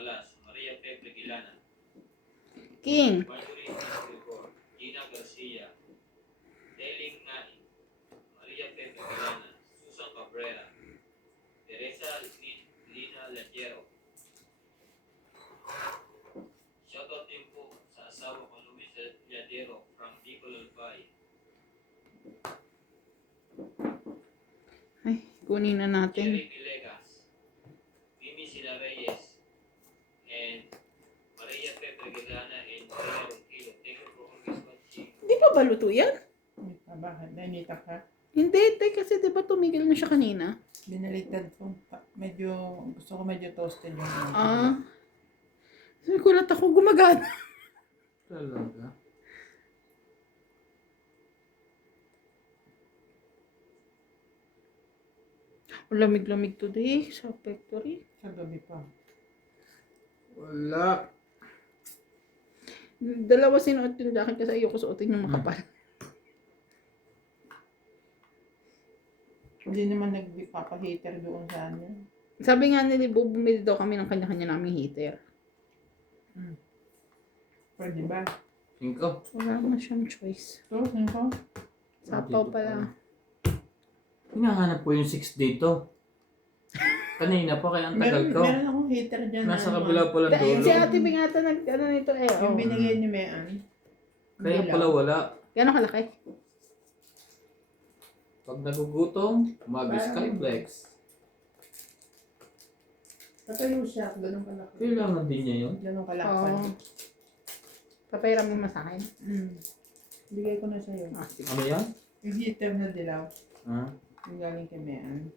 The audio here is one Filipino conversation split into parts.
Macalas, Maria Pepe Gilana, King. Marjorie Escrivor, Gina Garcia, Deling Nai, Maria Pepe Gilana, Susan Cabrera, Teresa Lina Lajero. Shoutout din po sa asawa ko Luis Lladero from Bicol Albay. Ay, kunin na natin. Jerry Villegas, Mimi Sila Reyes, and Maria Pepe Gilana and Maria Ronquillo. Thank you for always watching. Hindi pa ba luto yan? Bakit? Nainita ka? Hindi, te, kasi di ba tumigil na siya kanina? Binaliktad ko. Medyo, gusto ko medyo toasted yung Ah. Gulat ako, gumagana. Talaga? Lamig-lamig today sa factory. Sa gabi pa. Wala. Dalawa sinuot yung jacket kasi ayoko suotin yung makapal. Hindi naman nagpapaheater doon sa ano. Sabi nga nila, bumili daw kami ng kanya-kanya naming heater. Pwede ba? 5. Wala naman siyang choice. So, saan ko? Sapaw pala. Hinahanap ko yung 6 dito. Kanina pa kaya ang tagal ko. Meron akong heater dyan. Nasa ano, kabila pala dulo. Si Ate Bingata ano nito eh. Yung Oh. binigay ni Mean. Kaya Dilaw. pala wala. Gano'ng kalaki? Pag nagugutom, mag-skyflex. Patayo siya. Ganun kalaki. Kailangan din niya yun. Ganun kalaki. Oo. Papahiram mo sa akin. Bigay ko na sa'yo. Ah, sige. Ano yan? Yung heater na dilaw. Ha? Yung galing kay Mean.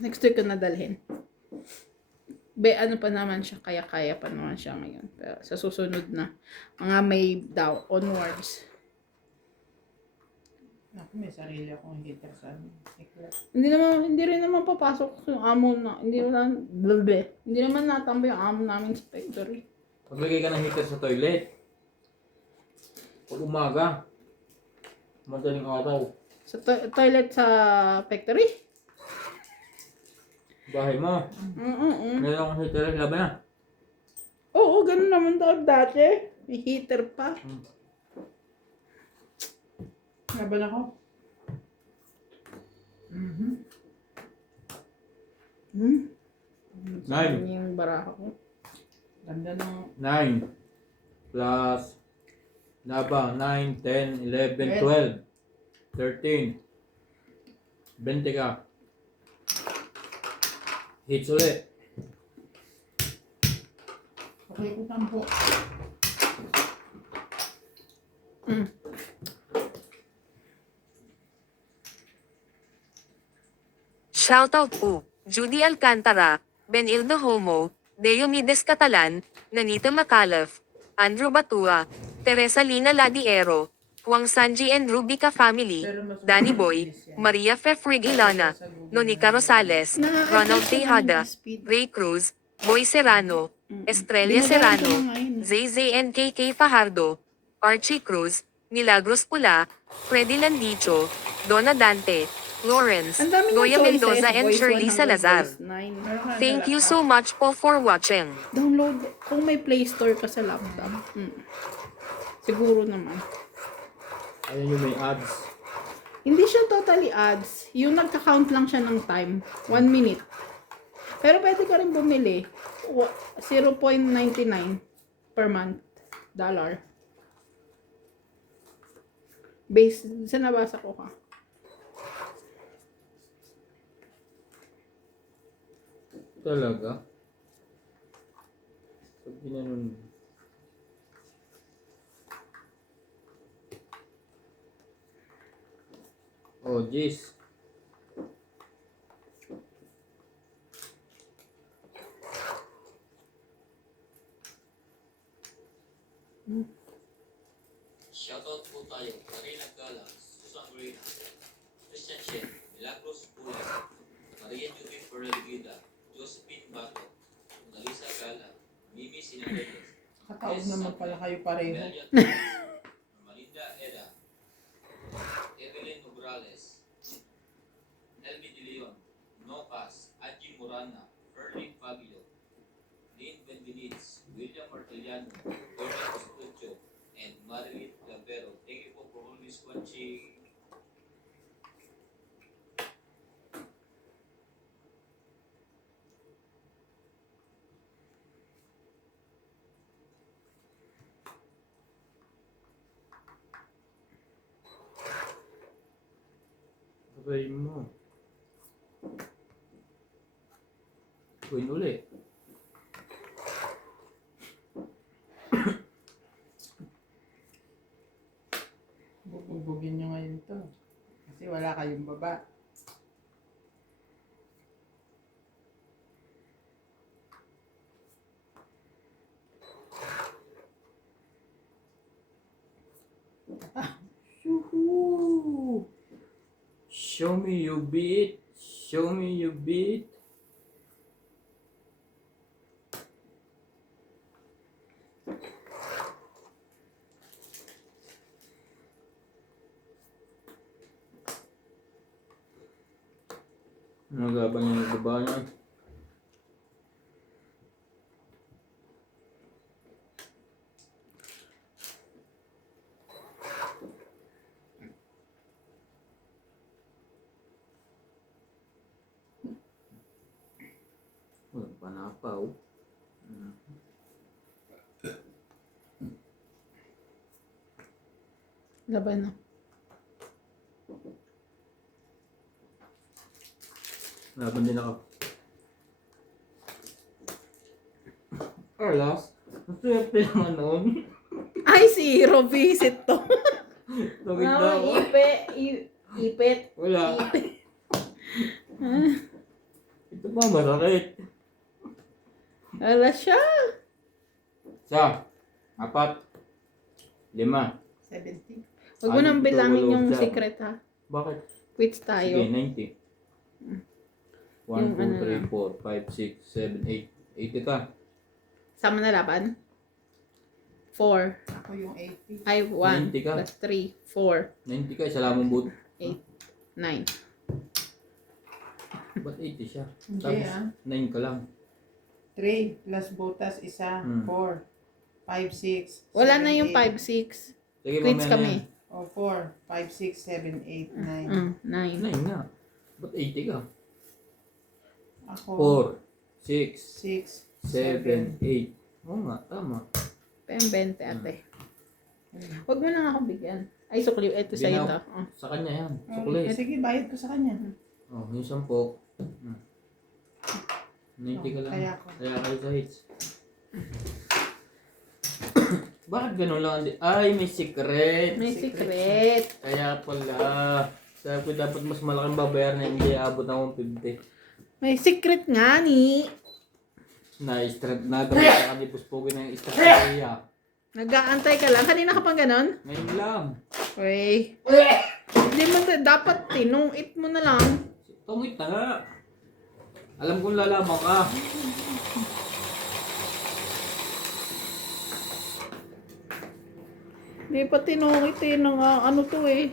Next week ko na dalhin. Ano pa naman siya, kaya-kaya pa naman siya ngayon. Pero sa susunod na, mga May daw, onwards. Ako, may sarili akong heater sa ano. Hindi rin naman papasok yung amo na, hindi naman natambo yung amo namin sa factory. Paglagay ka ng heater sa toilet. Pag umaga. Madaling araw. Sa toilet sa factory? Bahay mo. Meron akong heater. Laban na. Oo, ganun naman daw dati. May heater pa. Laban ako. Nine. Yung baraha ko. Ganda ng 9 plus Naba, 9, 10, 11, 12, 13, 20 ka. Hits ulit. okay ko tampo. Shoutout po, Judy Alcantara, Benildo Homo, Diomedes Catalan, Nanita Macalaf, Andrew Batua, Teresa Lina Ladiero, Juan Sanji and Rubica Family, Danny Boy, Maria Fefrig Ilana, Nonica Rosales, Ronald Tejada, Ray Cruz, Boy Serrano, Estrella Serrano, ZZNKK Fajardo, Archie Cruz, Milagros Pula, Freddy Landicho, Donna Dante, Lawrence, Ang dami ng Goya choices, Mendoza and voice Shirley 1 hanggang Salazar. voice 9. Thank you so much po for watching. Download, kung may Play Store ka sa laptop. Siguro naman. Ayan yung may ads. Hindi siya totally ads. Yung nagka-count lang siya ng time. 1 minute. Pero pwede ka rin bumili. 0.99 per month. Dollar. Base, sa nabasa ko ka. Talaga? Pag ginanon mo. Oh, jeez. Shoutout po tayo. Marina Galang, Susan Reyna, Christian Shen, Milagros Bulan, Maria Judith Ferreira, Josephine Bato, Melissa Gala, Mimi Sinarellos, Kataog naman pala kayo pareho. Melia Malinda Eda, Evelyn Nograles, Elvi De Leon, Nocas, Aji Morana, Erling Fabio, Arellano, Ernie Custucho, and Marilyn Lavero. Thank you po for always watching. Sabay mo. Queen uli. Bubugbugin nyo ngayon to. Kasi wala kayong baba. Yuhu! Show me your beat. Show me your beat. Nagabang yung baba niya. Walang panapaw. Laban na. Laban din ako. Carlos, maswerte naman noon. Ay, si Hero visit to. Tawid na ako. Ipit. Wala. Ito pa masakit. Wala siya. Isa, 4, 5. 70. Huwag mo nang Ito, bilangin walo yung siya. secret ha. Bakit? Quits tayo. Sige, 90. 1, Yung 2, ano 3, lang. 4, 5, 6, 7, 8. 80 ka. Sama na laban. 4. Ako yung 80. Ay, 1 90 ka. plus 3, 4, 90 ka, isa lamang boot. 9. Ba't 80 siya? Hindi Tapos 9 ka lang. 3 plus butas isa. 4. 5, 6. Wala na yung 5, 6. Sige, Quits mamaya na kami. yan. O 4, 5, 6, 7, 8, 9. 9. 9 nga. Ba't 80 ka? Ako 4, 6, 6, 7, 8. Oo nga, tama. Pembente ate. Huwag mo na ako bigyan. Ay, sukli. Ito sa'yo to. Oh. Sa kanya yan. Oh, Sukli. sige, bayad ko sa kanya. Oh, yung 10. 90 ka lang. Kaya ko. Kaya kayo sa hits. Bakit ganun lang? Ay, may secret. May secret. Kaya pala. Sabi ko dapat mas malaking babayaran na hindi abot ng 150. May secret nga ni. Nagamit ka kami puspogi na yung estrategiya. Nag-aantay ka lang. Kanina ka pang ganon? Ngayon lang. Uy. Hindi mo dapat tinungit mo na lang. Tungit na nga. Alam kong lalaban ka. Hindi pa tinungit eh. Ano to eh.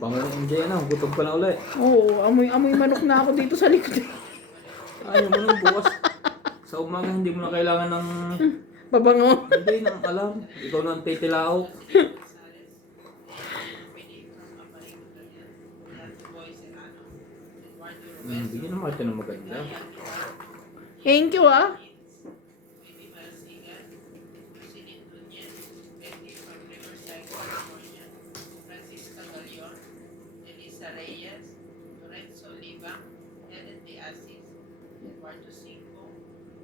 Pangulang MJ na. Gutom ka na ulit. Oo, amoy manok na ako dito sa likod. Ayaw mo nang bukas. Sa umaga hindi mo na kailangan ng... Babango. Hindi, ng alam. Ikaw na ang titilao. Bigyan naman ito ng maganda. Thank you ah. Francisca Galion, Elisa Reyes, Lorenzo Oliva, Helen de Asis, Eduardo Cinco,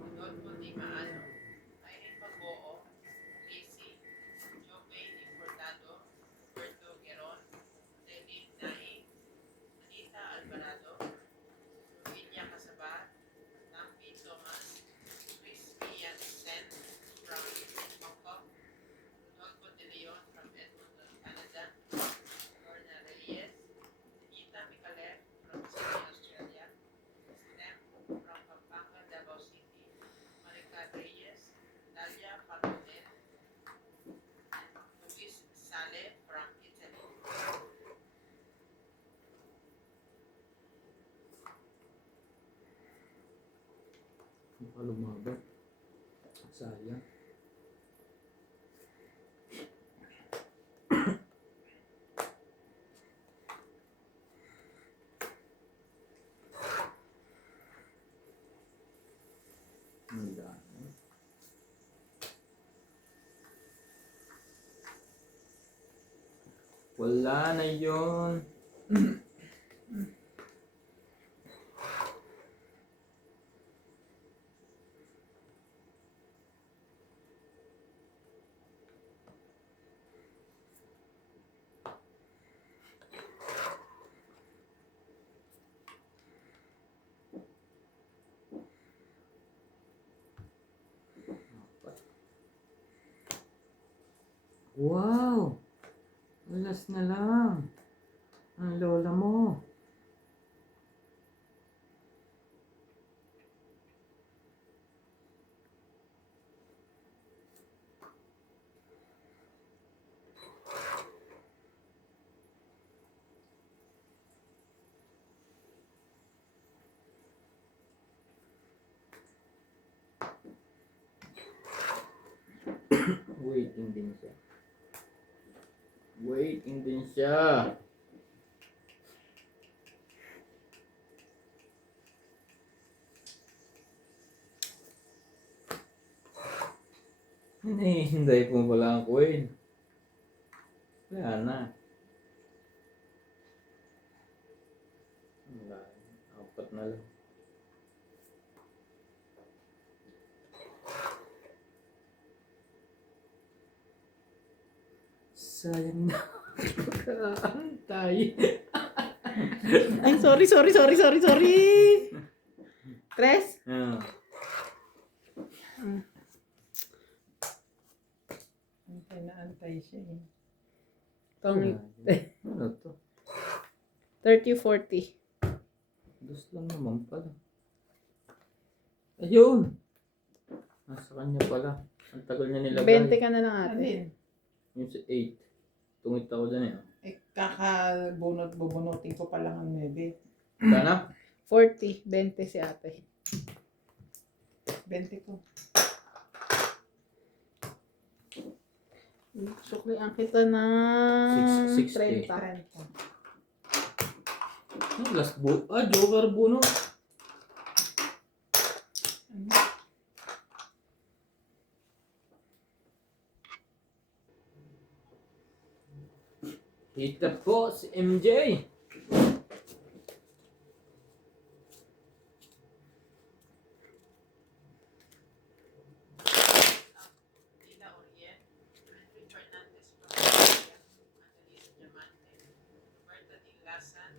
Adolfo Di Maano, Irene Pagoo, Lizzie, Jobey Di Furtado, Berto Geron, Lenin Naim, Anita Alvarado, Luinia Casabat, Tampi Thomas, Baka lumaban. Sayang. Ang dami. Wala na yun. Wow! Alas na lang. Ang lola mo. Waiting din siya. Waiting din siya. Hinihintay mo pala ang coin. Wala na. Wala. Apat na lang. Sayang na. Pagkaantay. Ay, sorry. Tres? Ah. Antay na antay siya eh. Tong Ano to? 30-40. Dos lang naman pala. Ayun! Nasa kanya pala. Ang tagal niya nilagay. 20 ka na lang ate. Alin? Yung sa 8. Tungit ako dyan eh. Eh, bubunutin ko pa lang ang 9. Sana? 40. 20 si ate. 20 ko. Suklian kita ng 60. 30. 30. Last boot. Joker Buno. Hita po si MJ. Lila Orien, Henry Fernandez from Colombia, Annalisa Diamante, Roberta Dinglasan,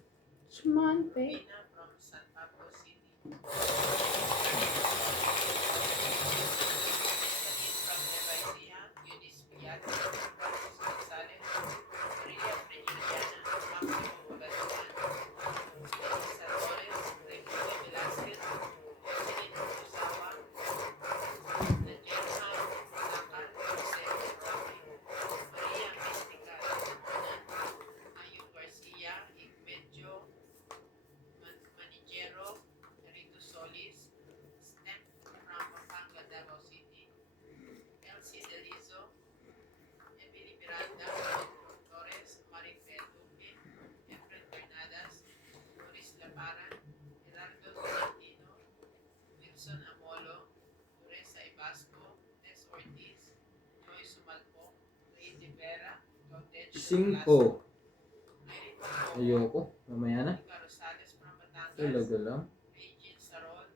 Sumante. Pina from San Pablo City, Nadine from Nueva Ecija, Eunice Piat, Marcos Gonzalez, Maria Frenigliana, Máximo Bogatuan, Elisa Torres, Raimundo Velasquez, Jocelyn Osawa, Daniel Ham, Nakal, Jose Roque, Maria Mystica Latunan, Ayub Garcia, Igmedio Manigero, Rito Solis, Steph from Pampanga, Davao City, Elsie Delizo, Emily Miranda, Torres, Maricel Duque, Efren Bernadas, Doris Laparan, Gerardo Tolentino, Wilson Amolo, Teresa Ibasco, Tess Ortiz, Joy Sumalpo, Ray De Vera, Gaudete 5. Irene Pacobo, Ayoko. Mamaya na. Ika Rosales from Batangas, Talaga lang. Regine Sarol,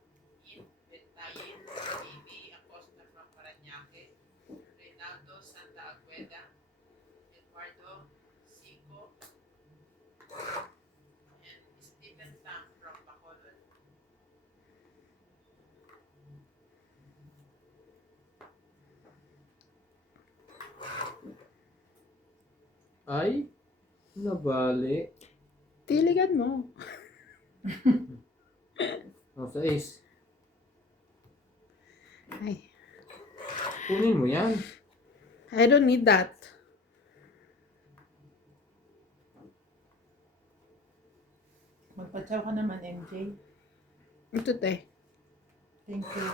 In Betayin, Amy Acosta from Parañaque, Reynaldo Santa Agueda, Eduardo Sico, and Stephen Tang from Bacolod. Ay. Nabali. Tiligan mo. Sa ace. Ay. Kunin mo yan. I don't need that. Magpatsaw ka naman, MJ. Ito te. Thank you.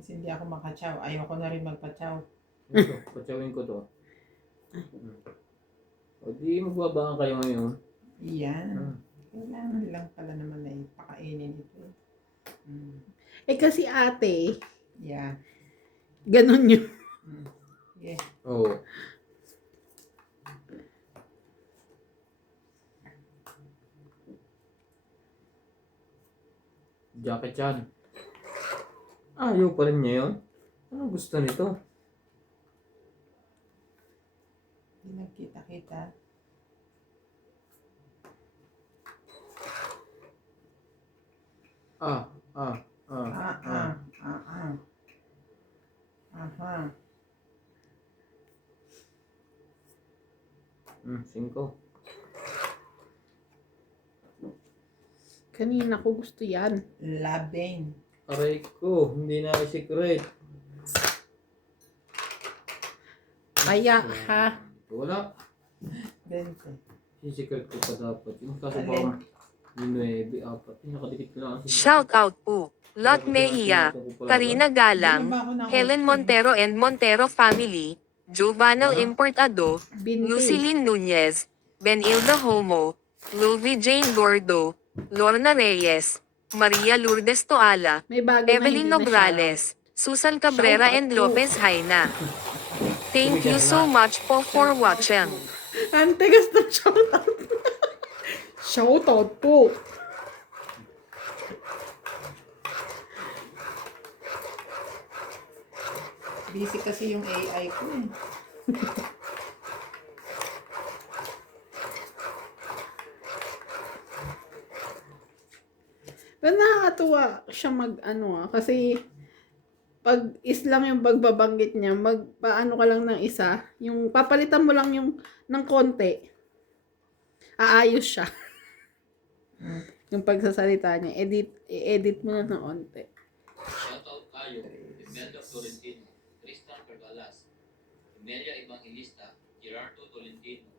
Since hindi ako makachaw, ayoko na rin magpachaw. Ito, patsawin ko to. O di magbabangan kayo ngayon. Yan. Hmm. Kailangan lang pala naman na ipakainin ito. Eh kasi ate, Yeah. ganun yun. Yeah. Oo. Jackie Chan. Ayaw pa rin niya yun. Anong gusto nito? Hindi nagkita-kita. Ah, ah, ah, ah. Aha. 5. Kanina ko gusto yan. Labing. Aray ko, hindi na secret. Kaya ha. Wala. 20. Secret ko pa dapat. Yung kaso Alin? baka yung 9, 4. Yung nakadikit ko lang. Shout out po. Lot Mejia, Karina Galang, Helen Montero and Montero family, Giovanna Importado, Binti. Lucilin Nunez, Benilda Homo, Louie Jane Gordo, Lorna Reyes, Maria Lourdes Toala, May bago na Evelyn hindi na Nograles, Susan Cabrera Shout out and po. Lopez Haina. Thank you so much po for watching. siya. Ang tigas ng shoutout. Shoutout po. Busy kasi yung AI ko eh. Pero nakakatuwa siya kasi pag is lang yung pagbabanggit niya, magpaano ka lang ng isa, yung papalitan mo lang yung ng konti, aayos siya. Yung pagsasalita niya, i-edit mo lang ng konti. Shoutout tayo, Imelda Florentino, Tristan Cargalas, Imelia Evangelista, Gerardo Tolentino,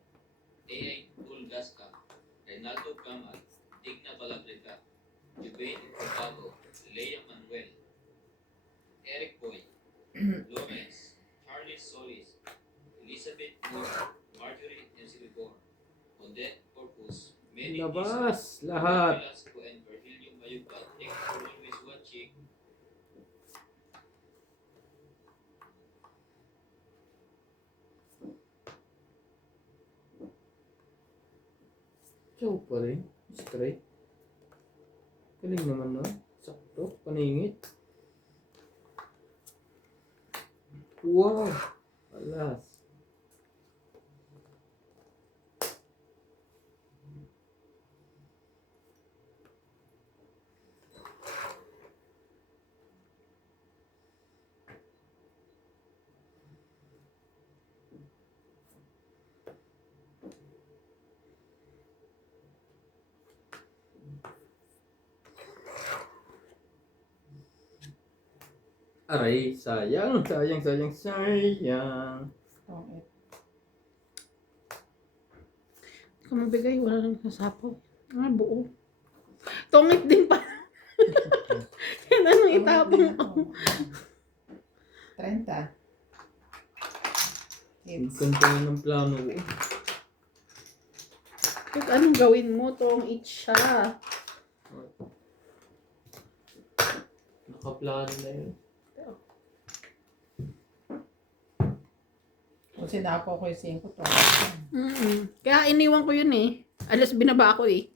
A.A. Tulgasca, Renato Gamal, Digna Balagreca, Jubain Cortado, Lea Manuel, Eric Boy, Lawrence, Charlie Solis, Elizabeth Moore, Marjorie M. Silvor, Odette Corpus, Mary Labas, lahat. Velasco and Virgilio Mayuga. Thanks for always watching. Chow pa rin. Straight. Galing naman no. Sakto. Paningit. Wow. Alas. Aray, sayang, sayang, sayang, sayang. Tongit. Kung mabigay, wala lang sasapaw. Buo. Tongit din pa. Yan anong itapong mo. 30. Ang It's ganda na ng plano ko. Kung anong gawin mo, tongit siya. Nakaplano na yun. kung sinapo ko yung 5 to. Kaya iniwan ko yun eh. Alas binaba ako eh.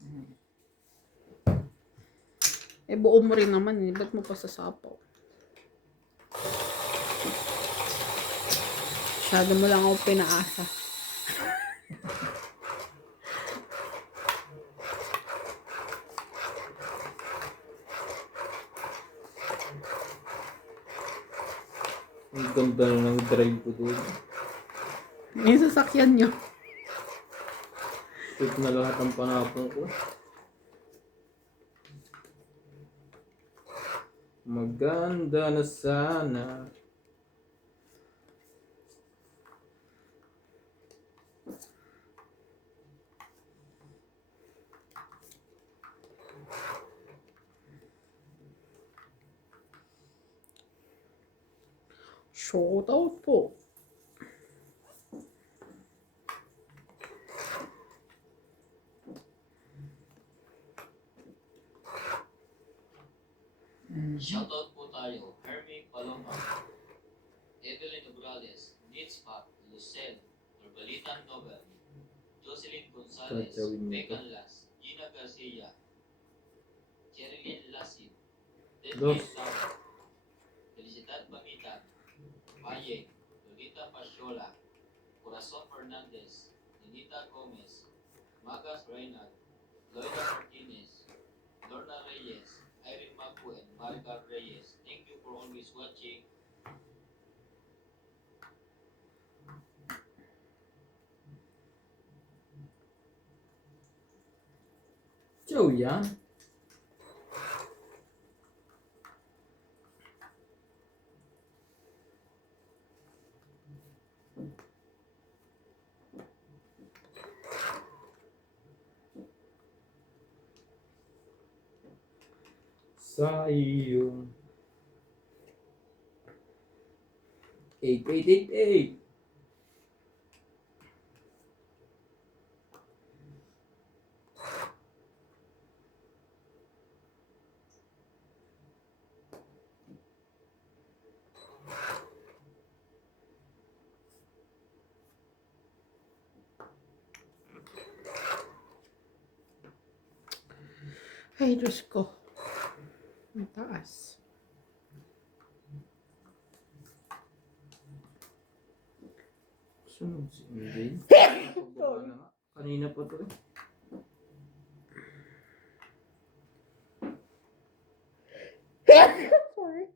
Eh buo mo rin naman eh. Ba't mo pa sasapaw? Masyado mo lang ako pinaasa. Ang ganda na ng drive ko doon. Yung sasakyan nyo. Shoot na lahat ng panapon ko. Maganda na sana. Shoutout po. Shoutout po tayo. Hermie Paloma, Evelyn Obrales, Nitzpak, Lucel, Norbalitan Nobel, Jocelyn Gonzalez, Tatawin mo to. Tecan Las, Gina Garcia, Cherilyn Lasid, Dos. Dennis Taro, Felicidad Pamitan, Payeng, Lolita Pasiola, Corazon Fernandez, Ninita Gomez, Magas Reynald, Loida Martinez, Lorna Reyes, Irene Macu, and Maricar Reyes. Thank you for always watching. Joe yan. Sa iyong 8888. Ay, Diyos ko. Ang taas. Sunod si Inday. Pababa na nga. Kanina pa to eh. Sorry.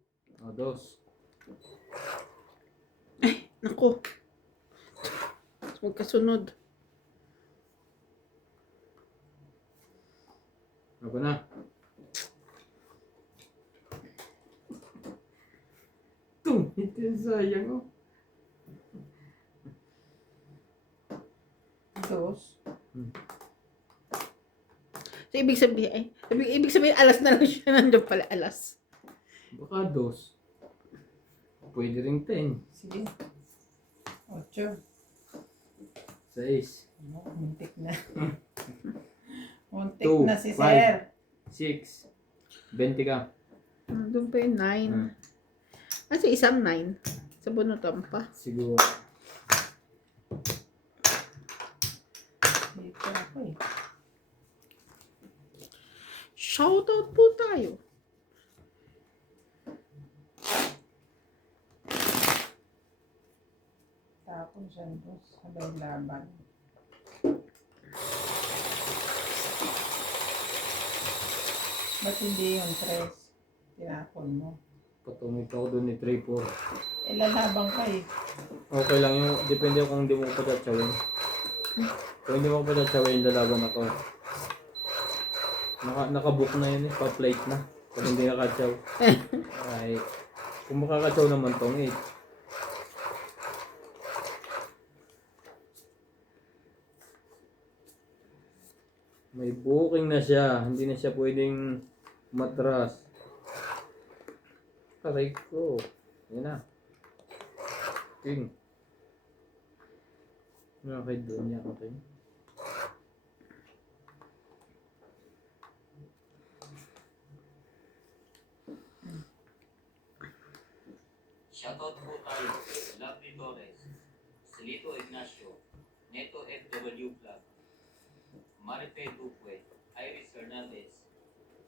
Dos. Naku. Huwag kasunod. Ano na? Ito, ito sayang oh. Dos. So, ibig sabihin, alas na lang siya. Nandun pala, alas. Baka dos. Pwede rin 10. Sige. 8. 6. Muntik na. Muntik Two, na si five. Sir. 6. 20 ka. Nandun pa yung 9. Kasi isang 9. Sa bunutan pa. Siguro. Dito ako eh. Shoutout po tayo. Tapon siya dos. Sabay laban. Ba't hindi yung 3? Tinapon mo. Patungit ako doon ni 3-4. Eh, lalabang ka eh. Okay lang yung, depende kung hindi mo ko patatsawin. Kung hindi mo ko patatsawin, lalaban ako. Nakabook na yun eh, pa-plate na. Pag hindi nakatsaw. Ay, kung makakatsaw naman tong 8. May booking na siya, hindi na siya pwedeng matras. Aray ko. Yan na. King. Okay, doon niya. Okay. Shoutout po tayo. Lovely Torres, Celito Ignacio, Neto FW Club, Marife Duque, Iris Hernandez,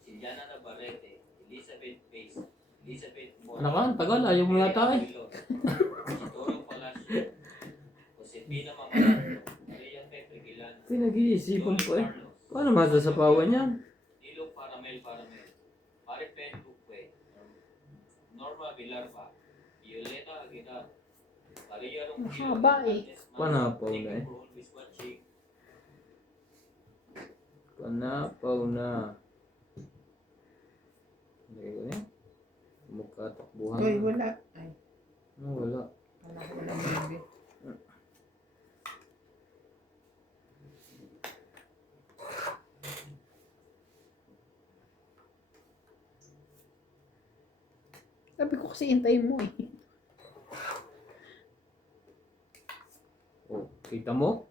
Siliana Navarrete, Elizabeth Pace, Elizabeth Mora. Ano ka? Ang tagal. Ayaw mo yata eh. Isidoro Palacio, Josepina Mamalato, Maria Pepe Gilan, Pinag-iisipan Joey ko eh. Carlos, Paano masasapawan yan? Nilo Paramel, Marife Duque, Norma Villarba, Violeta Aguilar, Maria Ronquillo, Mahaba eh. Agnes Manalo. Panapaw Thank na you eh. for always watching. Panapaw na. Lagay ko niya. Magkatakbuhan Uy, na. wala. Ay, No, wala. anak ko lang baby. Sabi ko kasi hintayin mo eh. Kita mo?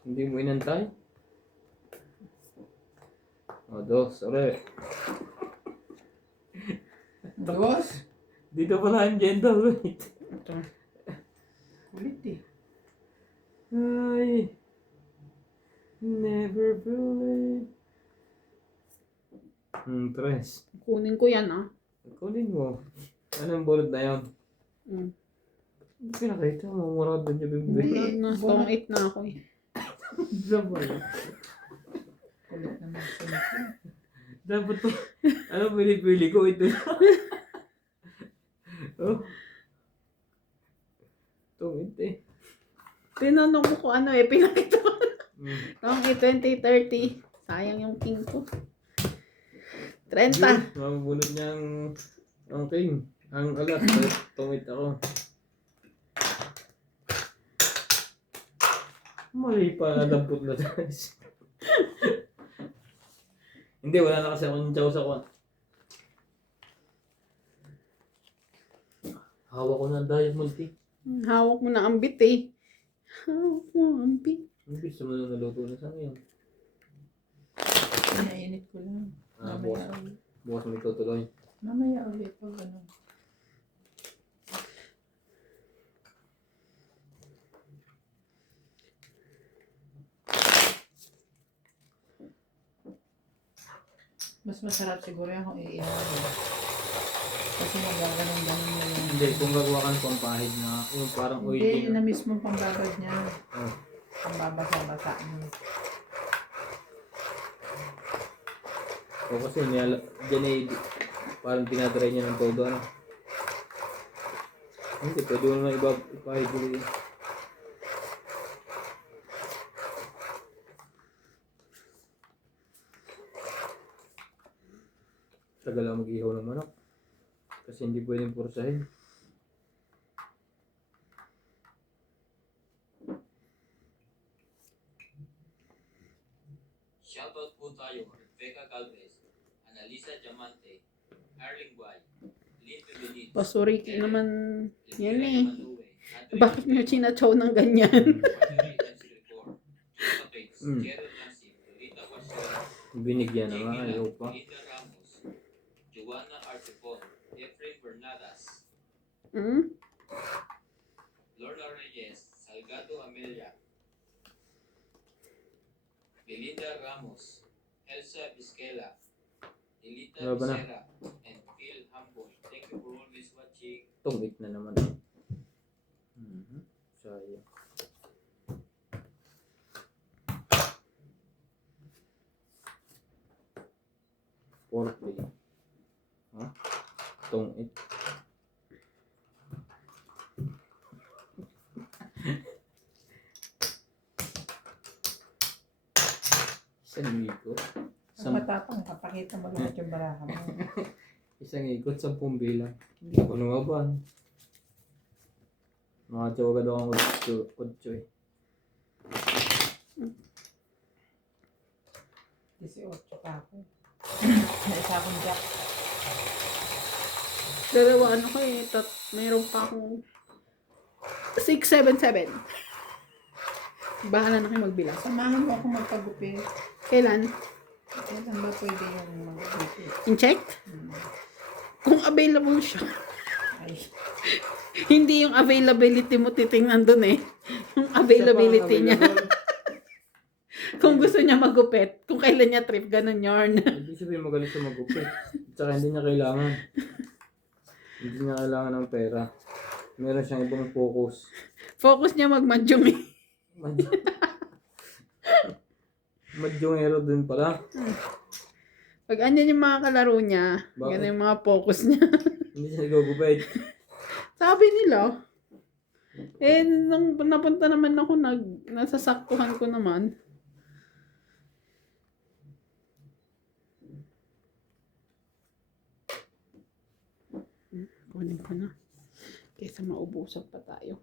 Hindi mo inantay? O, dos. Ore. Dos. Dito pala ang gender. Wait. Ito. Kulit eh. Ay. Never believe. Tres. Kunin ko yan ah. Kunin mo. Anong bulot na yun? Mm. Hindi pinakita mo. Murado niya bibig. Hindi. Na, tong 8 na ako eh. Dapat. Kulit naman siya. Dapat to. Ano pinipili ko? Ito. Oh. Tungit eh. Tinanong ko kung ano eh. Pinakita ko. Tong 2030. Sayang yung king ko. 30. Mabunod niya ang king. Ang alas. Tungit ako. Mali pa dampot na guys. Hindi, wala na kasi akong chow sa kwan. Hawak ko na ang diamond eh. Hawak mo na ang bit eh. Hawak mo ang bit. Ang gusto mo na naluto na sa ngayon. Pinainit ko lang. Bukas. Mamaya ulit. Bukas may tutuloy. Mamaya ulit pag ano. Mas masarap siguro yan kung iihaw. Kasi magaganon-ganon na yun. Hindi, kung gagawa ka ng pampahid na yung parang Hindi, oily yun na mismo pambabad niya. Oh. Pambabasa-basa niya. O kasi dyan eh, parang tinatry niya ng todo ano. Hindi, pwede mo naman ipahid dito. Tagal lang mag-ihaw ng manok. Kasi hindi pwedeng pursahin. Shoutout po tayo, Rebecca Galvez, Analisa Diamante, Arling Guay, Lynn Benedict, Pasuriki naman yan Elvira eh. Manuwe, Catherine Bakit nyo chinachow ng ganyan? Marjorie Encircor, Jessica Pates, Mm. Gerald Nassim, Rita Warcela, Binigyan Jackie naman, ayaw Lam, pa. Linda Ramos, Joanna Artipon, Efrain Bernadas, Hmm? Lorna Reyes, Salgado Amelia, Belinda Ramos, Elsa Vizquela, Elita Ano ba na? Becerra, and Phil Hamboy. Thank you for always watching. Tungit na naman. Sayang. Foreplay. Ha? Tungit. Isang ikot. Ang matapang, kapakita mo lahat yung baraha mo. Isang ikot, 10 bilang. Hindi ko lumaban. Mga tsawaga daw ang 8 eh. 18 pa ako. May isa akong jack. Dalawa ano ko eh. Mayroon pa akong 677. Bahala na kayo magbilang. Samahan mo ako magpagupit. Kailan? Kailan ba pwede yung magpagupit? In-check? Kung available siya. Ay, Hindi yung availability mo titingnan dun eh. Yung availability niya. Kung gusto niya magupit. Kung kailan niya trip, ganun yarn. Hindi sabihin magaling siya magupit. Tsaka hindi niya kailangan. Hindi niya kailangan ng pera. Meron siyang ibang focus. Focus niya magmadyong eh. Madyongero din pala. Pag andyan yung mga kalaro niya, Bakit? ganun yung mga focus niya. Hindi siya nagugupit. Sabi nila, eh, nung napunta naman ako, nasasaktuhan ko naman. Kunin ko na. Kaysa maubusan pa tayo.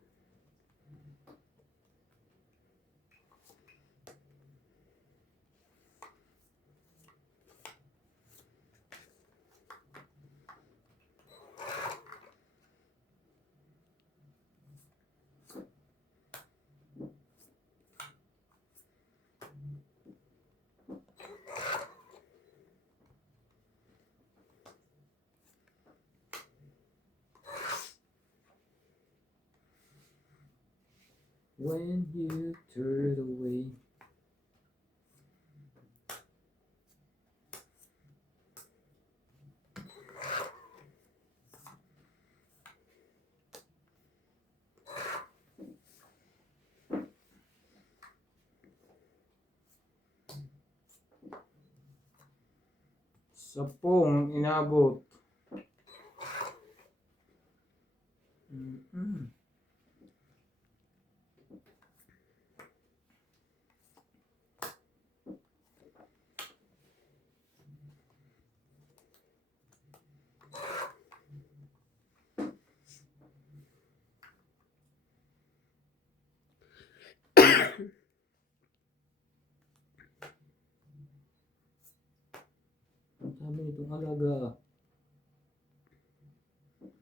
When you turn away. Sapong inabot. Mm-mm. Ang sabi nitong alaga.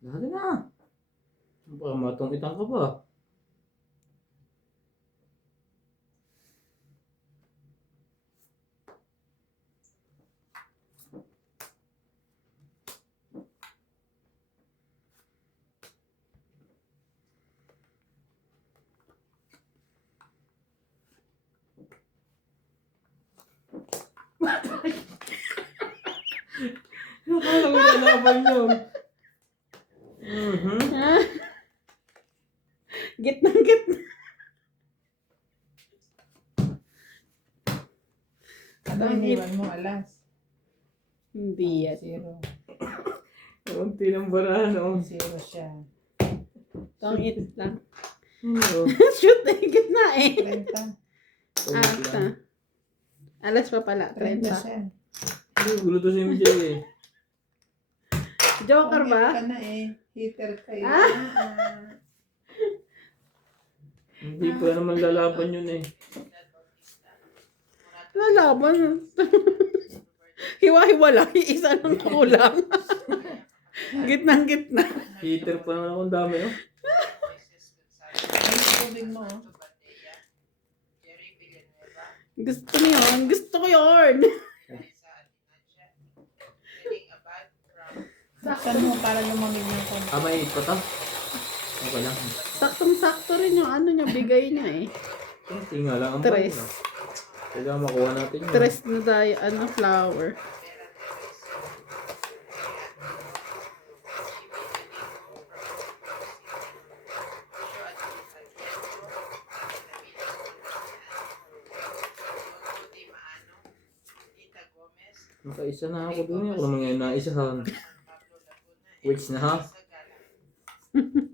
Lahat na. Baka matong-itang ka pa. Nakala mo na laban yun. Mhm. Ah. Gitnang gitna. Ano iniwan mo, alas? Hindi yan. Zero. Kunti ng barahan, oh. Zero siya. Tangit lang. Oo. Shoot eh, gitna eh. 30. Ah, ta. Alas pa pala, 30 30. siya. Hindi, gulo to si MJ eh. Joker Pangit ba? ka na eh. Hitter kayo. Ah. Hindi pa naman lalaban yun eh. Lalaban. Hiwa-hiwala. Isa lang kulang. Gitnang gitna. Heater pa naman akong dami, oh. Ano tubig mo? oh? Jerry Villanueva, Gusto niyo yun. Gusto ko yun. Teresa Adinancia, Heading Abad from Saktan mo para lumamig ng konti. Ah, may pa to? Okay lang. Saktong-sakto rin yung ano niya, bigay niya eh. Kunti nga lang ang Tres. pala. Kailangan makuha natin yun. Tres na tayo, ano, flower. Tita Gomez, Nakaisa na ako dun. Ako naman ngayon naisahan. Pablo Laguna, Which na ha? Isa Galang.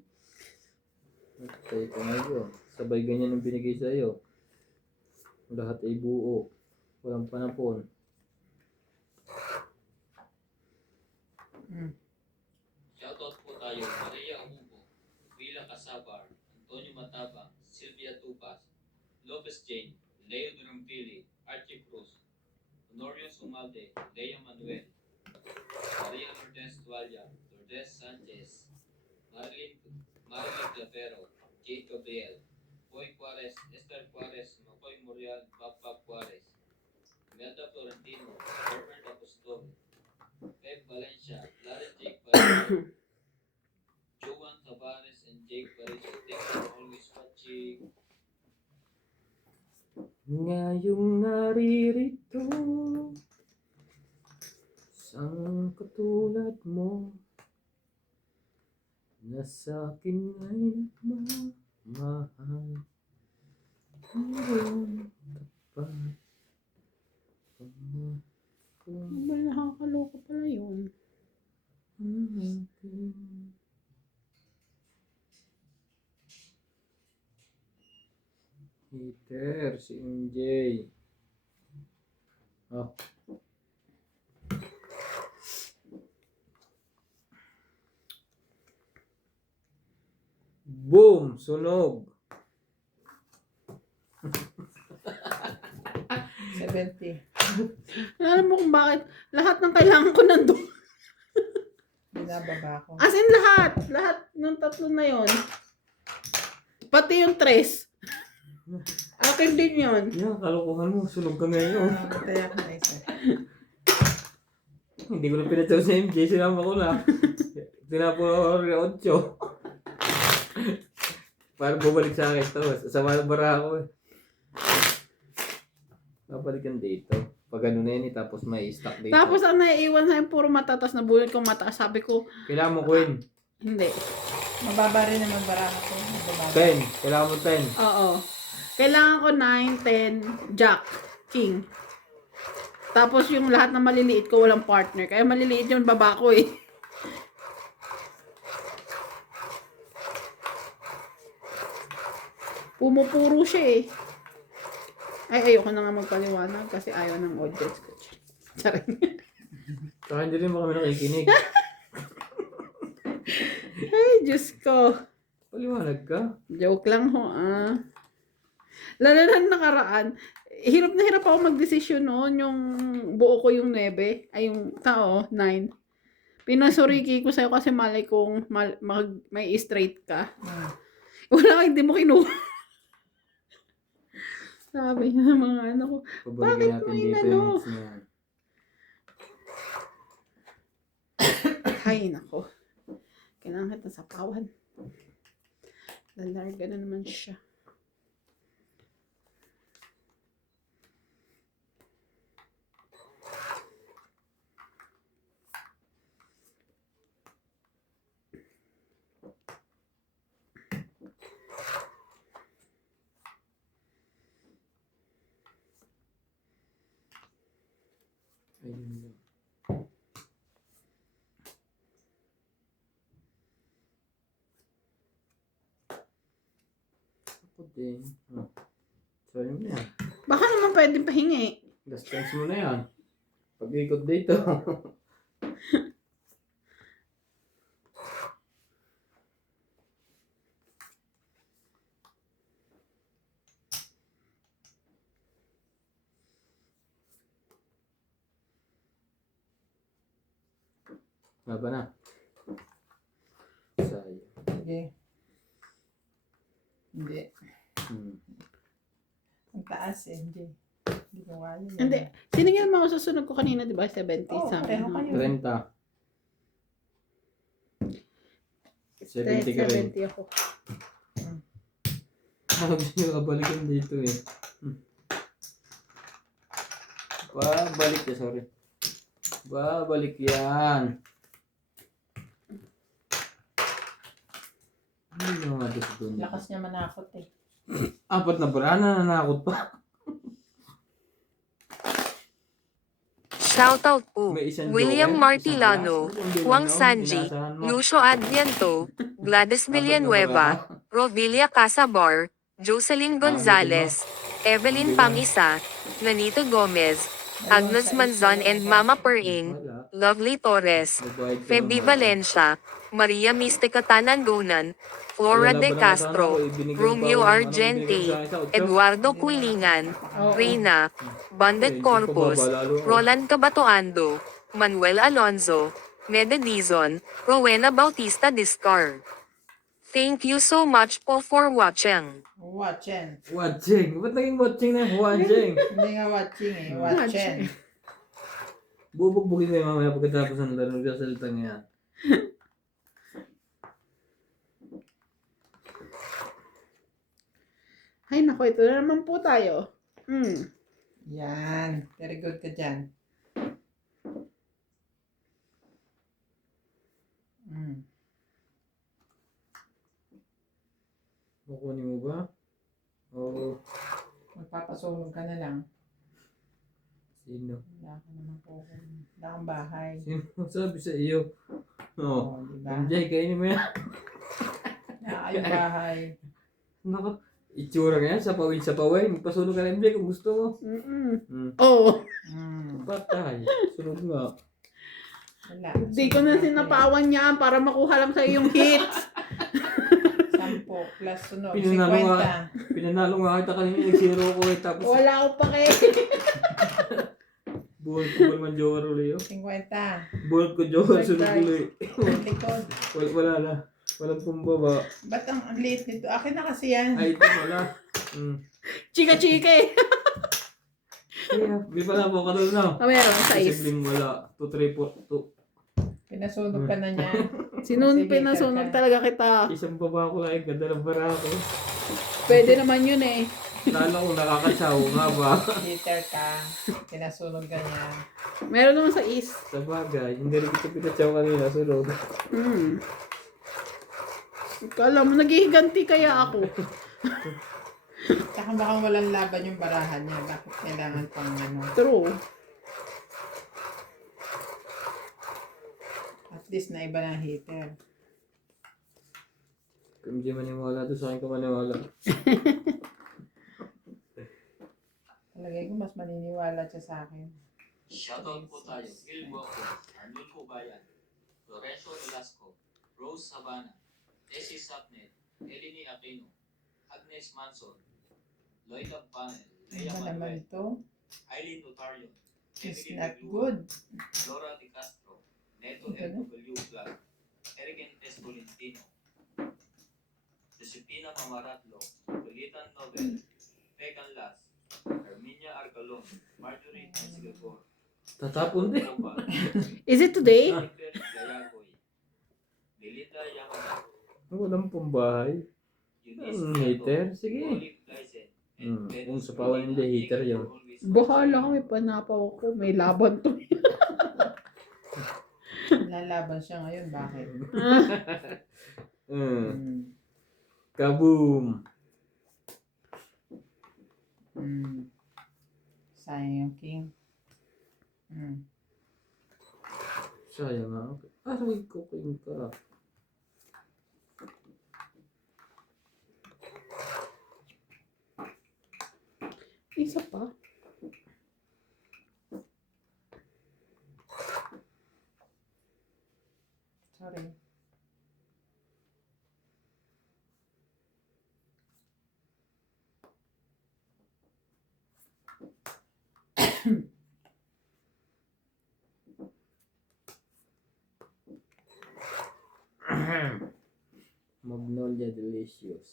Tayo ko ngayon. Sabay ganyan yung binigay sa'yo. Lahat ay buo. Walang panapon. Shoutout po tayo, Maria Amubo, Willa Casabar, Antonio Matabang, Sylvia Tupas, Lopez Jane, Leo Durampili, Archie Cruz, Honorio Sumalde, Lea Manuel, Maria Lourdes Tualia, Lourdes Sanchez, Marilyn Clavero, Jade Gabriel, Boy Juarez, Esther Juarez, Macoy Morial, Papa Juarez, Melda Florentino, Herbert Apostol, Pep Valencia, Lara Jake Valencia, Joan Tavares and Jake Valencia. Thank you for always watching. Ngayong naririto, isang katulad mo, na sa'kin ay nagmamahal. Hanggang tapat, Ano ba, nakakaloka pala yun. Heater, si MJ. Oh. Boom! Sunog! 70. Alam mo kung bakit? Lahat ng kailangan ko nandun. Binababa ko. As in lahat. Lahat ng tatlo na yon. Pati yung tres. Akin din yun. Yan, kalokohan mo. Sunog ka ngayon. Nakataya ko na isa. Hindi ko na pinatsaw sa MJ. Sinama ko na. Sinapo ako rin 8. Para bumalik sa akin to. Sama ng bara ako eh. Babalikan dito. Pag ano na yun tapos may stock dito. Tapos ang naiiwan sa'yo, puro matatas na bulat kong mataas. Sabi ko, Kailangan mo Queen. hindi. Mababa rin naman baraha ko. Mababa. 10. Kailangan mo 10. Oo. Kailangan ko 9, 10, Jack, King. Tapos yung lahat na maliliit ko, walang partner. Kaya maliliit yung baba ko eh. Pumupuro siya eh. Ay, ayoko na nga magpaliwanag kasi ayaw ng audience ko. Charing. Saka hindi rin mo kami nakikinig. Ay, Diyos ko. Paliwanag ka. Joke lang ho, ah. Lalo na nakaraan, hirap na hirap ako magdesisyon noon, yung buo ko yung 9, ay yung tao, 9. Pinasuriki ko sa'yo kasi malay kong may straight ka. Wala, hindi mo kinuha. Sabi niya mga ano ko, Pabalikin natin may dito ano? yung mix na yan. ay nako. Kailangan kita sa pawan. Lalarga na naman siya. Ayun lang. Ako din. So yun na yan. Baka naman pwedeng pahingi. Last chance mo na yan. Pag-ikot dito. Haba na. Sayang. Sige. Hindi. Ang taas eh. Hindi. Hindi ko kaya. yan. Hindi. Sinigyan mo ako sa sunog ko kanina, di ba? 70 Oo, sa pareho kayo. 30. 70 ka rin. 70 ako. Sabi niyo, kabalikan dito eh. Babalik yan, sorry. Babalik yan. Hindi mo madus doon. Lakas niya manakot eh. Apat na bara, nananakot pa. Shoutout po. May isang William joker, Martilano, isang glass, Juan hindi Sanji, inaasahan mo. Lucio Adviento, Gladys Apat na Villanueva, bara. Rovilla Casabar, Jocelyn Gonzalez, Evelyn Pamisa, Nanito Gomez, Agnes Manzon and Mama Pering, Wala. Lovely Torres, Nagbayad ka Feby naman. Valencia, Maria Mystica Tanangonan, Flora Kaya de laban na Castro, sana ako, ibinigay Romeo pa ako ng ano, Argente, binigay sa akin sa utyo. Eduardo Cuilingan, Reina, Bandit Corpus, Roland Cabatoando, Manuel Alonzo, Mede Dizon, Rowena Bautista Discar. Thank you so much po for watching. Watching. Watching. Ba't naging watching na yung watching? Hindi nga watching eh. Watching. Bubugbugin ko yung mamaya pagkatapos ng laro. Nagsasalita niya. Ay nako, ito na naman po tayo. Yan. Very good ka dyan. Kukunin mo ba? Oo. Magpapasunog ka na lang. Sino? Wala ka naman po. Wala kang bahay. Sino sabi sa iyo? Oo. Oh, diba? MJ, kainin mo yan. Wala kayong bahay. Nako. Itsura nga yan. Sa pawin. Magpasunog ka na MJ kung gusto mo. Oo. Patay. Sunog nga. Wala. Di ko na sinapawan niya para makuha lang sa yung hits. 10 plus sunog. Pinanalo nga. 50. Pinanalo nga kita kanina. Nag-zero ko eh. Tapos Wala ko pa kay. buhol ko ba naman Joker ulit yun? 50. Buhol ko Joker. Like Sunog that. ulit. Likod. Wala na. Walang pumbaba. Ba't ang liit nito? Akin na kasi yan. Ay, ito wala. Chika-chika eh. Kaya, di pala po ka doon na. Meron, Kasi size. bling wala. 2, 3, 4, 2. Pinasunog ka na niyan. Sinunpin na Sige, sunog Kaka. talaga kita. Isang baba ko lang, ganda ng bara ko. Pwede naman yun eh. Lalo kung nakakatsaw nga ba? Heater ka. Pinasunog ka niya. Meron naman sa east. Sa bagay, hindi rin kita pinatsaw kanina, sunog. Hmm. Kala mo, naghihiganti kaya ako. Tsaka baka walang laban yung barahan niya. Bakit kailangan pang ano? True. At least na iba ng heater. Kung hindi maniwala doon sa akin ka maniwala. Palagay ko mas maniniwala siya sa akin. Shoutout po tayo. Gil Guapo, Arnul Cubayan, Lorenzo Velasco, Rose Sabana, Tessie Sapnet, Eleni Aquino, Agnes Manson, Lloyd Panel, Lea Ano ba naman Manuel, ito? Eileen Notario, It's Emily not Beglua, good. Laura Di Castro, Neto Ito na. LW Vlog, Eric Entes Tolentino, Josepina Mamaratlo, Julitan Nobel, Megan Las, Herminia Argalon, Marjorie Ensigagor, Tatapon din. Is it today? Albert Gayagoy, Melinda Yamada, Walang pambahay. Eunice Hater? Piato, Sige. Olive Lysen, and Kung Venus sa pawan Molina. hindi, hater Thank you yun. for always Bahala watching. kami, panapaw ko. May laban to. Lalaban siya ngayon. Bakit? Mm. Hmm. Kaboom! Hmm. Sayang yung king. Hmm. Sayang nga. Aray ko king ka. Isa pa. Sorry. Magnolia delicious.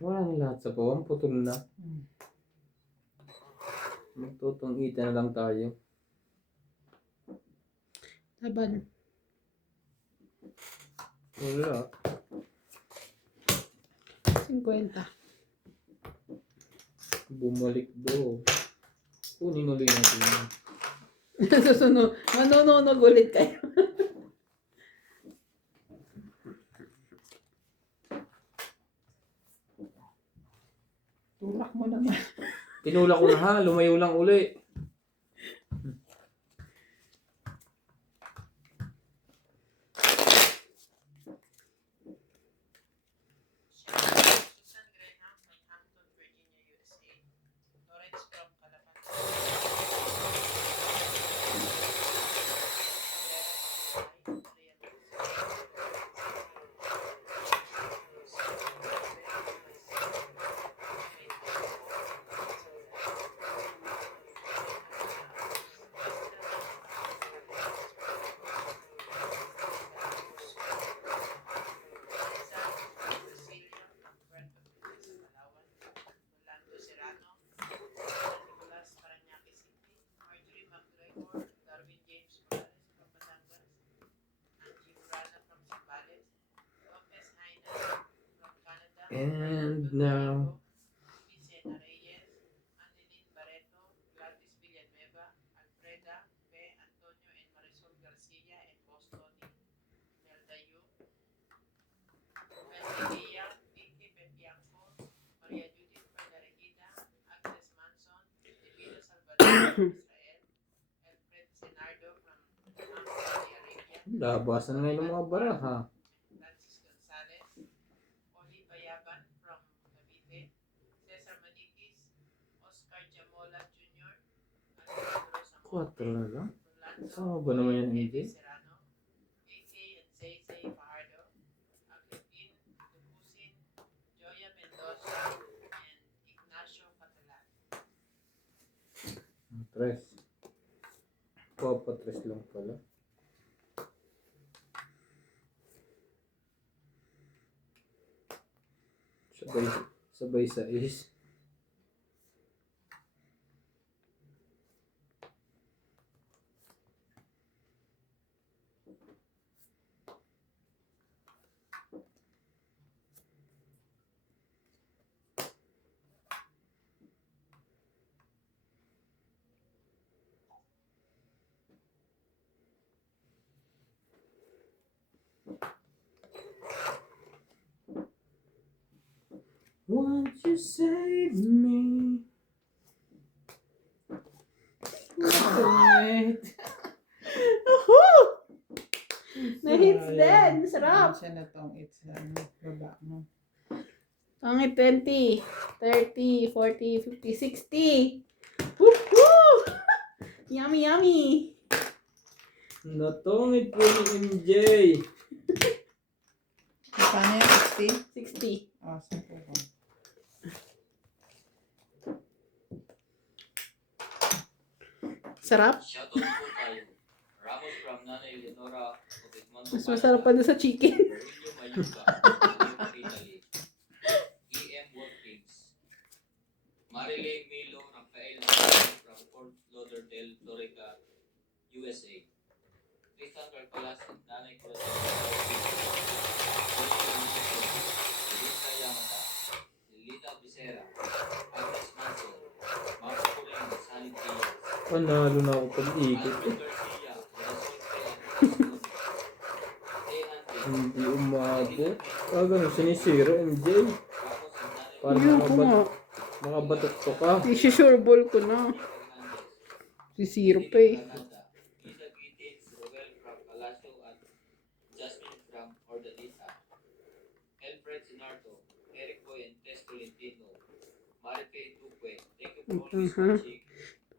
Walang lahat sa bawang, putol na. Hmm. Magtutong-ita na lang tayo. Laban. Wala. 50. Bumalik do. Kunin ulit natin yun. Susunod. Manununog ulit kayo. Tulak mo naman. Tinulak ko na ha, lumayo lang uli. Susan Graham from Hampton, Virginia, USA. Lawrence from Calapan. Orlando Serrano, Nicolas Parañaque City, Marjorie McGregor, Darwin James Morales from Batangas, Angie Murana from Zambales, Lopez Haina from Canada, And now, Vicena Reyes, Annelyn Barreto, Gladys Villanueva, Alfreda, P. Antonio and Marisol Garcia and Boston, Melda Yu, Wendy Dia, Vicky Betianco, Maria Judith Vallarigida, Agnes Manson, Divino Salvador from Israel, Alfred Senardo from Saudi Arabia, labasan na ngayon ng mga bara ha. Francis Gonzalez, Oli Bayaban from Cavite, Cesar Maniquis, Oscar Jamola Jr., Alejandro Zamora, 4 na lang. Rolando Kasama ba naman yan, Eddie Angie? Serrano, AK and Zay Fajardo, Agripin Dubusin, Tres. Papa, tres lang pala. Sabay, sabay sa is. Won't you save me? Wait. Woohoo! Na-hits din. Sarap. Siya na tong it's baba mo. Ang 20, 30, 40, 50, 60. Woohoo! Yummy, yummy. Natongit po ni MJ. Paano yan? 60? 60. Ah, 10 ko. Sarap. Shoutout po tayo. Ramos from Nanay Leonora of Edmonton, Mas masarap pa doon sa chicken. Berlino Mayuga, Italy. EM Watkins. Marilyn Milo Rafael from Fort Lauderdale, Florida, USA. Tristan Carcalas and Nanay Corazon. Lisa Yamata. Lilita Becerra. Agnes Manson. Mama Puring, Sally Diaz. Panalo na ako pag-ikot. Alvin Garcia, Corazon Kaya, Hindi umabot. Ah, ganun. Sinisira, MJ. Para Ayoko nga. makabatok to ka. I-sure ball ko na. Si zero pa eh. Lisa Gittins, Roel from Palacio at Jasmine from Ordalita. Alfred Sinardo, Eric Boy and Tess Tolentino. Maripay Duque. Thank you for always watching.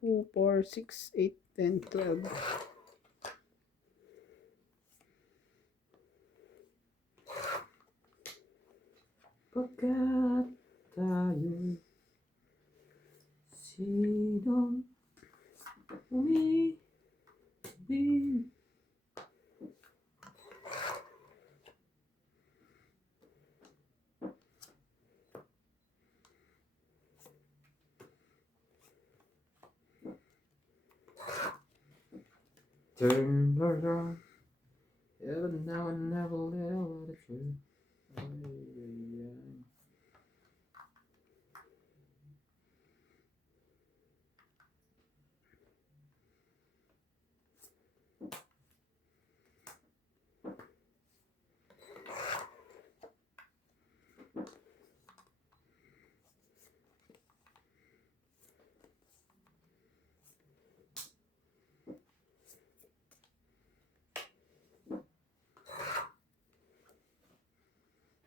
2, 4, 6, 8, 10, 12. Pagkat tayo'y sinong umibig. Turn around. Ever now and never let it through. Ay, ay, ay.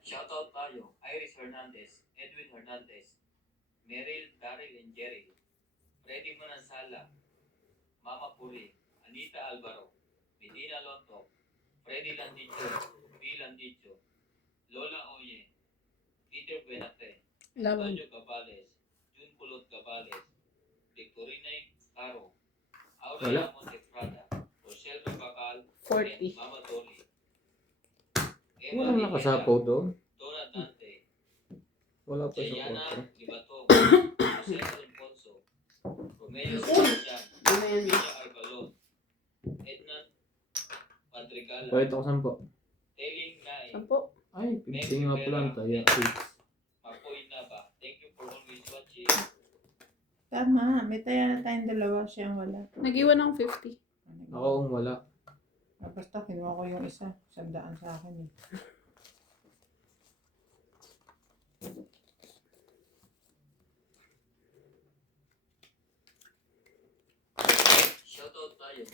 Shoutout tayo. Iris Hernandez, Edwin Hernandez, Meryl, Daryl and Jerry. Freddy Manansala, Mama Puri, Anita Alvaro, Medina Lonto, Freddy Landicho, B. Landicho, Lola Oye, Peter Benate, Laban. Antonio Gabales, Jun Kulot Gabales, Victorina Caro, Aurelia Montefrada, Rochelle Bacal, 40. Mama Dolly, Walang nakasapaw doon. Donna Dante, Wala pa sa Jayana kotse. Libatong, Jose Alfonso, Romeo Sebastian, Ano yan? Villa Arbalon, Ednan Padrigala, Pakita ko saan po. Teling Nae, 10. Ay, pigsing nga pala ang taya. Makoy Naba. Thank you for always watching. Tama, may taya na tayong dalawa, siyang wala. Nag-iwan akong 50. Ako ang wala. Ah, basta kinuha ko yung isa, 100 sa akin eh. Shoutout tayo.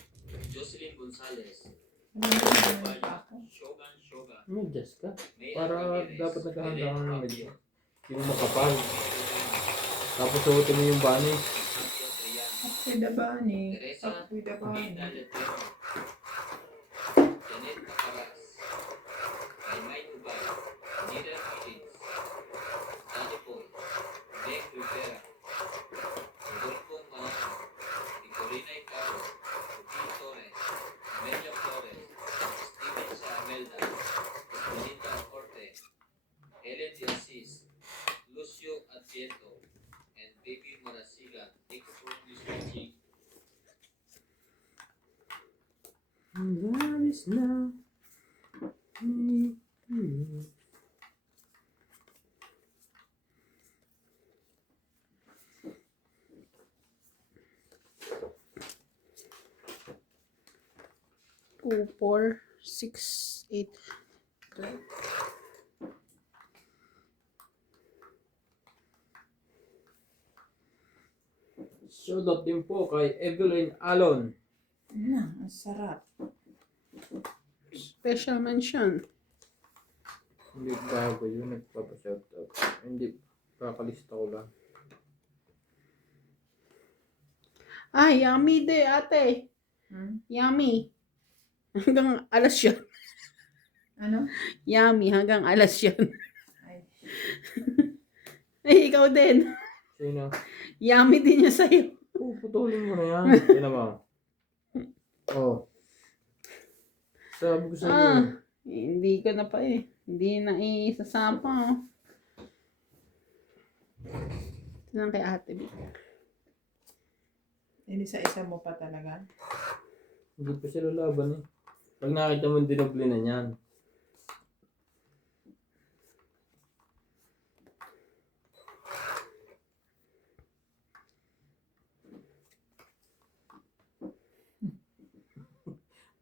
Jocelyn Gonzalez, Ano yung pa ako? Shogun Shogun, May adjust ka. May Para Ramirez, dapat naghahanda ka Helen ng Fabio, medyo. Yung makapal. Tapos suotin mo yung bani. Santia Triana, Up with the bunny. Teresa Up with the bunny. Vida Letero, Janet Macaras, Maymay Ubay, Nira Phillips, Danny Boy, Meg Rivera, Rodolfo Manato, Asiento, and Baby Marasigan. Thank you for this watching. Love is now. Two, 4, 6, 8, 12. Shoutout din po kay Evelyn Alon. Ang sarap. Special mention. Hindi bago yun, nagpapashoutout. Hindi, kakalista ko lang. Ah, yummy de, ate. Yummy. Hanggang alas yan. Ano? Yummy, hanggang alas yan. Ay, Ay, ikaw din. Sino? Yummy din niya sa'yo. Putulin mo na yan. Yan naman. Oh. Sabi ko sa'yo. Ah, hindi ko na pa eh. Hindi na isasama. Oh. Ito lang kay ate. inisa-isa mo pa talaga. Hindi pa sila laban eh. Pag nakita mo dinoble na niyan.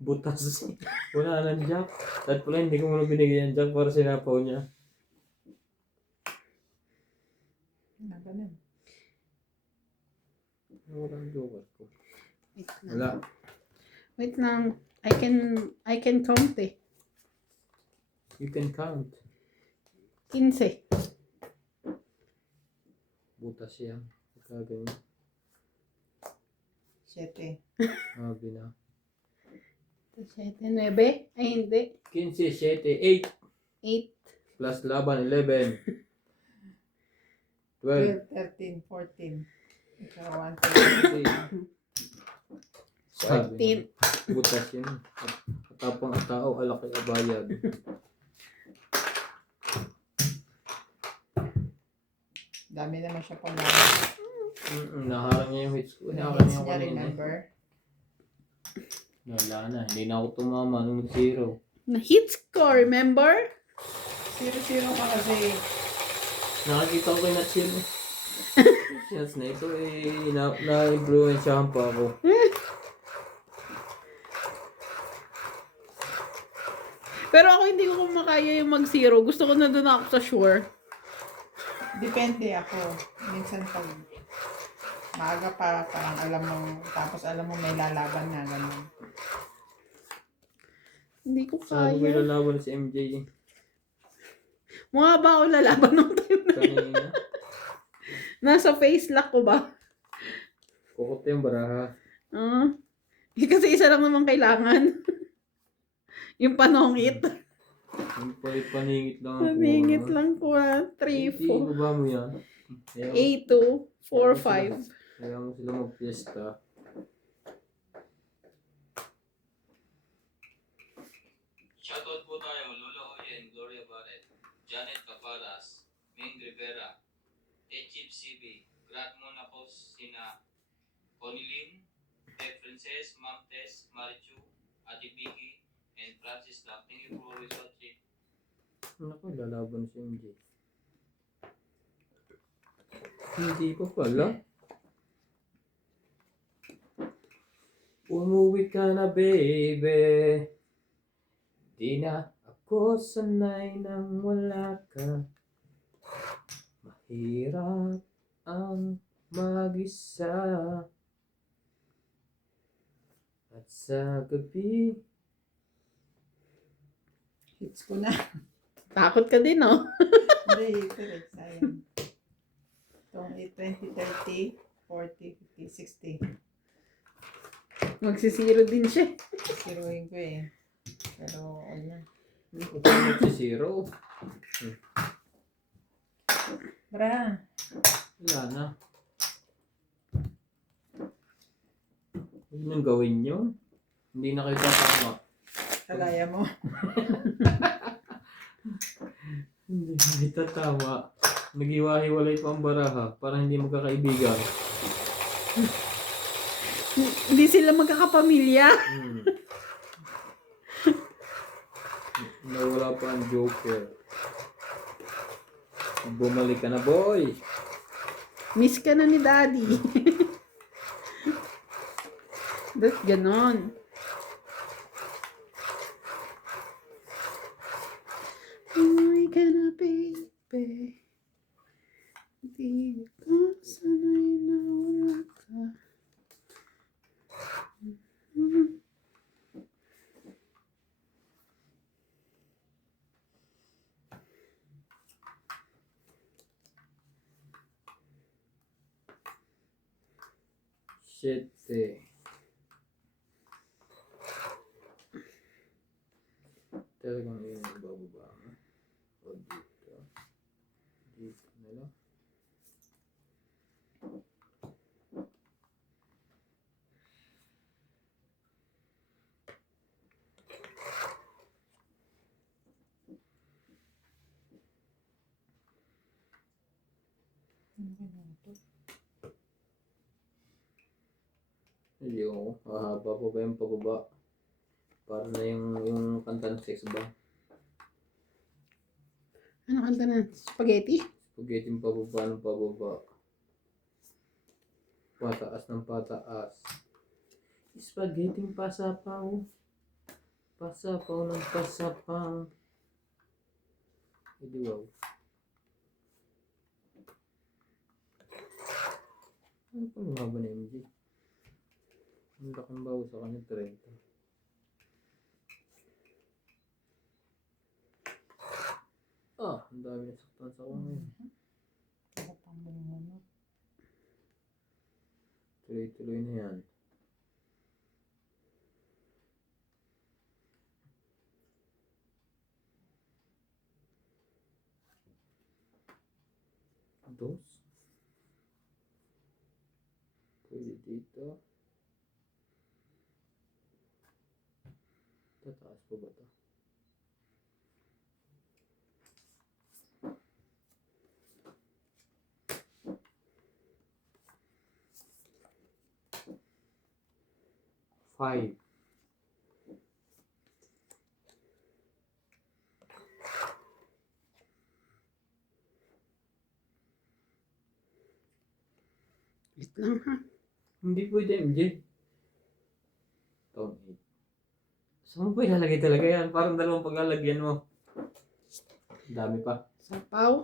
Butas. Wala nang jack. At pala hindi ko muna binigyan jack para sinapaw niya. Ganun. Walang joker ko. Wait lang. Wala. Wait lang. I can count eh. You can count. 15. Butas yan. Kaganya. 7. Sabi na. 7, 9. Ay, hindi. 15, 7, 8. 8. Plus laban, 11. 12. 12, 13, 14. Ikaw, 1, sabi na, butas yun. Atapang at tao, alaki abayad. Dami naman siya pang Naharang niya yung hits ko. Naharang hits niya niya, kanina. remember? Wala na. Hindi na ako tumama nung zero. Na-hit score, remember? 0-0 ka kasi. Nakakita ko kay Natsil. Chance na ito eh. Na-influensyahan pa ako. Pero ako hindi ko kumakaya yung mag-zero. Gusto ko na doon ako sa sure. Depende ako. Minsan pag maaga pa, parang alam mo, tapos alam mo may lalaban na, gano'n. Hindi ko Sabi ko kaya. lalaban si MJ eh. Mga ba ako lalaban nung time na yun? Kanina. Nasa face lock ko ba? Kukot yung baraha. Kasi isa lang naman kailangan. Yung panongit. Yung paningit lang ako. Paningit lang ko 3, 4. Ibaba mo yan. 8, 2, 4, 5. Kaya mo sila mag-fiesta. Shoutout po tayo, Lola Oyen, Gloria Barret, Janet Caparas, Ming Rivera, Echip CB, Grant Monaco, sina Conilin, Ted Princess, Ma'am Tess, Marichu, Ate Vicky, and Francis Lam. Thank you for always watching. Naku, lalaban si MJ. Hindi pa pala. Umuwi ka na, baby. Di na ako sanay nang wala ka. Mahirap ang mag-isa. At sa gabi, Hits ko na. Takot ka din, no? Hindi, correct. Sayang. Itong 20, 30, 40, 50, 60. Magsisiro din siya. Siruin ko eh. Pero, ano. huwag ka magsisiro. Bra, Wala na. Huwag niyong gawin yun. Hindi na kayo tatama. kagaya mo. Hindi tatama. Nag-iwa-hiwalay pa ang baraha para hindi magkakaibigan. Hindi sila magkakapamilya. Hmm. Nawala pa ang Joker. Bumalik ka na, boy! Miss ka na ni Daddy. That's ganon. Uy ka na, baby. Di ko sana'y nawala ka. Shit, eh. Talagang yun ang bababa mo. O dito. Dito na lang. Hindi ko. Hahaba pa ba yung pababa? Para na yung kanta ng sex ba? Ano kanta na? Spaghetti? Spaghetti yung pababa ng pababa. Pataas ng pataas. Spaghetti yung pasapaw. Pasapaw ng pasapaw. Hindi wow. Ano pa yung haba na MJ? Ang laking bawa sa kanya 30. Ah, ang dami nasaktan sa kanya. Tuloy-tuloy na yan. Dos. Pwede dito. Tataas pa ba ito? Five. Wait lang ha. Hindi pwede MJ. Tone 8. Saan mo ba ilalagay talaga yan? Parang dalawang paglalagyan mo. Dami pa. Sapaw.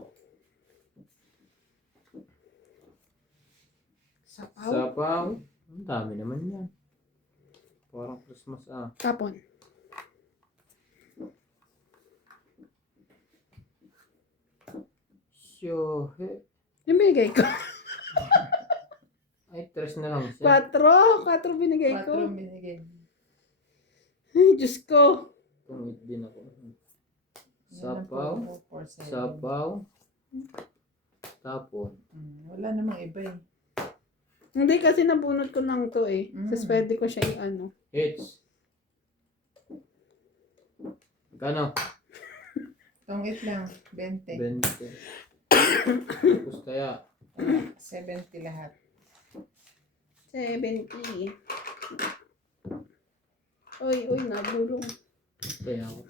Sapaw. Sapaw. Ang dami naman yan. Parang Christmas ah. Tapon. Syohe. Yung binigay ko. Ay, 3 na lang siya. 4 binigay 4 ko. binigay. Ay, Diyos ko. Tumit din ako. Yan ang Sapaw. 4, 4, 7. Sapaw. Tapon. Wala namang iba eh. Hindi kasi nabunot ko lang to eh. Mm. Tapos pwede ko siya i-ano. Hits. Magkano? Tungit lang, 20. 20. Tapos kaya. 70 lahat. 70. Uy, nabulong. Kaya ako.